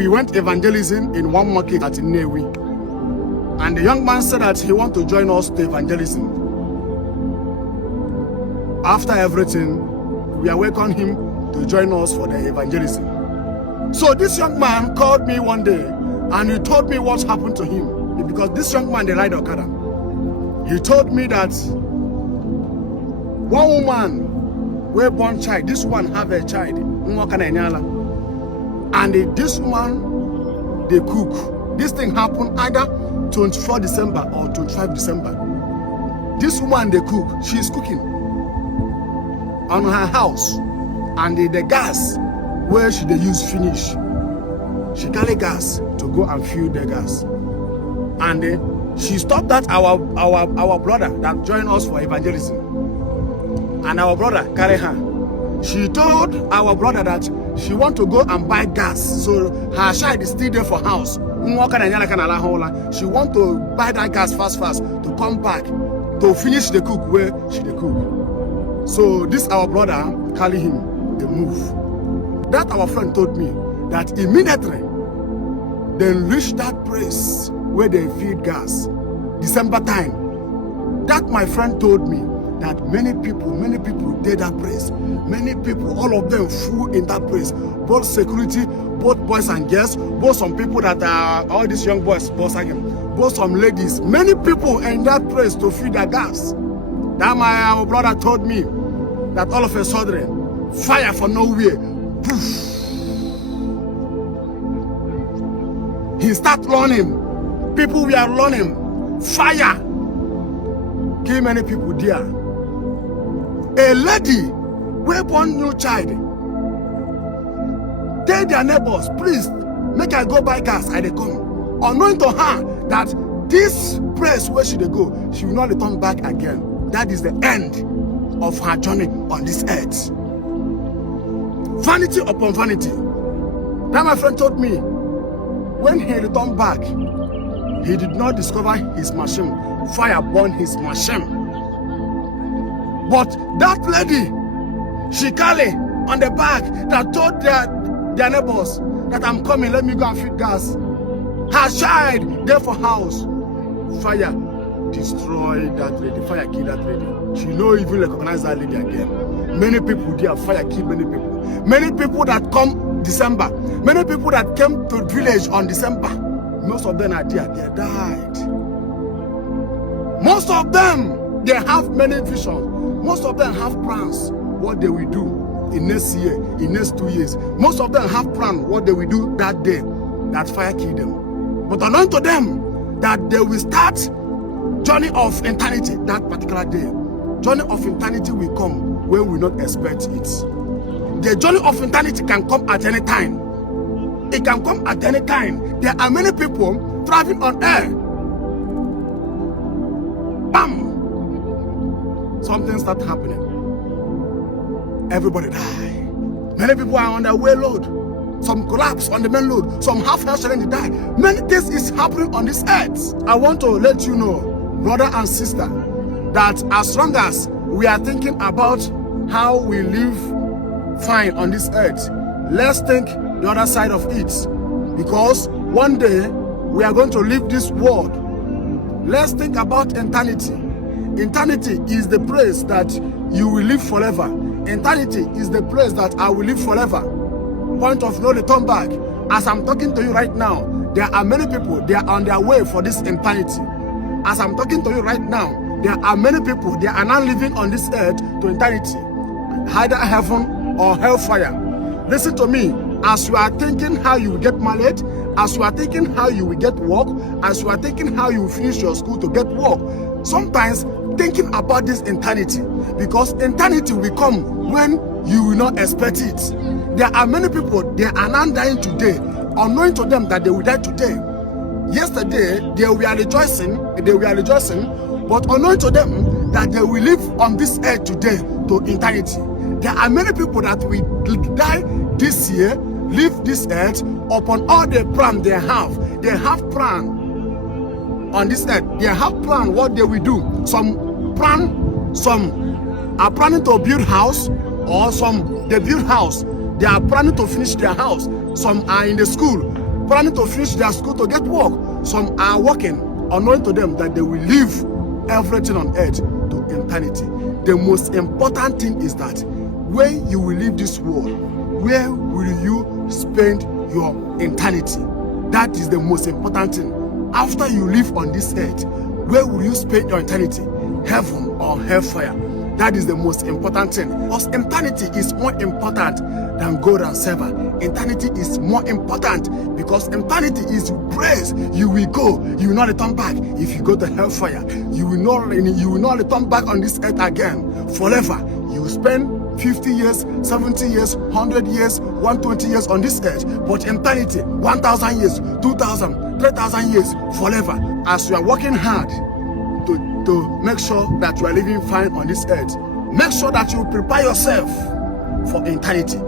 we went evangelism in one market at Nnewi. And the young man said that he want to join us to evangelism. After everything, we awakened him to join us for the evangelism. So this young man called me one day and he told me what happened to him. Because this young man, they ride Okada. He told me that one woman were born child, this one have a child, and this woman, they cook. This thing happened either 24 December or 25 December. This woman, they cook. She's cooking on her house, and the gas where she they use finish. She carry gas to go and fill the gas, and she stopped that our brother that joined us for evangelism, and our brother carry her. She told our brother that she want to go and buy gas, so her child is still there for house. She want to buy that gas fast to come back to finish the cook where she the cook. So this our brother carry him, they move. That our friend told me that immediately they reach that place where they feed gas, December time. That my friend told me that many people did that place. Many people, all of them full in that place. Both security, both boys and girls, both some people that are all these young boys, both some ladies. Many people in that place to feed their gas. That our brother told me that all of a sudden, fire for nowhere. Poof. He start running. People we are running. Fire. Kill many people there. A lady wey born new child. Tell their neighbors, please, make I go buy gas, I dey come. Unknowing to her that this place where she dey go, she will not return back again. That is the end of her journey on this earth. Vanity upon vanity. That my friend told me, when he returned back, he did not discover his machine. Fire burned his machine. But that lady, she carry on the back that told their neighbors that I'm coming, let me go and feed gas. Her child there for house. Fire destroyed that lady. Fire killed that lady. She no even recognize that lady again. Many people there, fire killed many people. Many people that come December. Many people that came to the village on December. Most of them are there. They died. Most of them, they have many visions. Most of them have plans what they will do in next year, in next 2 years. Most of them have plans what they will do that day that fire killed them. But unknown to them that they will start journey of eternity that particular day. Journey of eternity will come when we not expect it. The journey of eternity can come at any time. It can come at any time. There are many people traveling on air. Bam! Something start happening. Everybody die. Many people are on their way load. Some collapse on the main load. Some half health and they die. Many things is happening on this earth. I want to let you know, brother and sister, that as long as we are thinking about how we live fine on this earth, let's think the other side of it. Because one day we are going to leave this world. Let's think about eternity. Eternity is the place that you will live forever. Eternity is the place that I will live forever. Point of no return back. As I'm talking to you right now, there are many people, they are on their way for this eternity. As I'm talking to you right now, there are many people, they are now living on this earth to eternity. Either heaven or hellfire. Listen to me. As you are thinking how you will get married, as you are thinking how you will get work, as you are thinking how you will finish your school to get work, sometimes thinking about this eternity, because eternity will come when you will not expect it. There are many people, they are not dying today, unknowing to them that they will die today. Yesterday, they were rejoicing, but unknowing to them that they will live on this earth today to eternity. There are many people that will die this year, leave this earth upon all the plan they have. They have plan on this earth. They have plan what they will do. Some are planning to build house, or some they build house. They are planning to finish their house. Some are in the school. planning to finish their school to get work. Some are working, unknown to them that they will leave everything on earth to eternity. The most important thing is that when you will leave this world, where will you spend your eternity? That is the most important thing. After you live on this earth, where will you spend your eternity? Heaven or hellfire? That is the most important thing. Because eternity is more important than gold and silver. Eternity is more important because eternity is praise. You will go, you will not return back. If you go to hellfire, you will not return back on this earth again forever. You will spend 50 years, 70 years, 100 years, 120 years on this earth. But eternity, 1,000 years, 2,000, 3,000 years, forever. As you are working hard to make sure that you are living fine on this earth, make sure that you prepare yourself for eternity.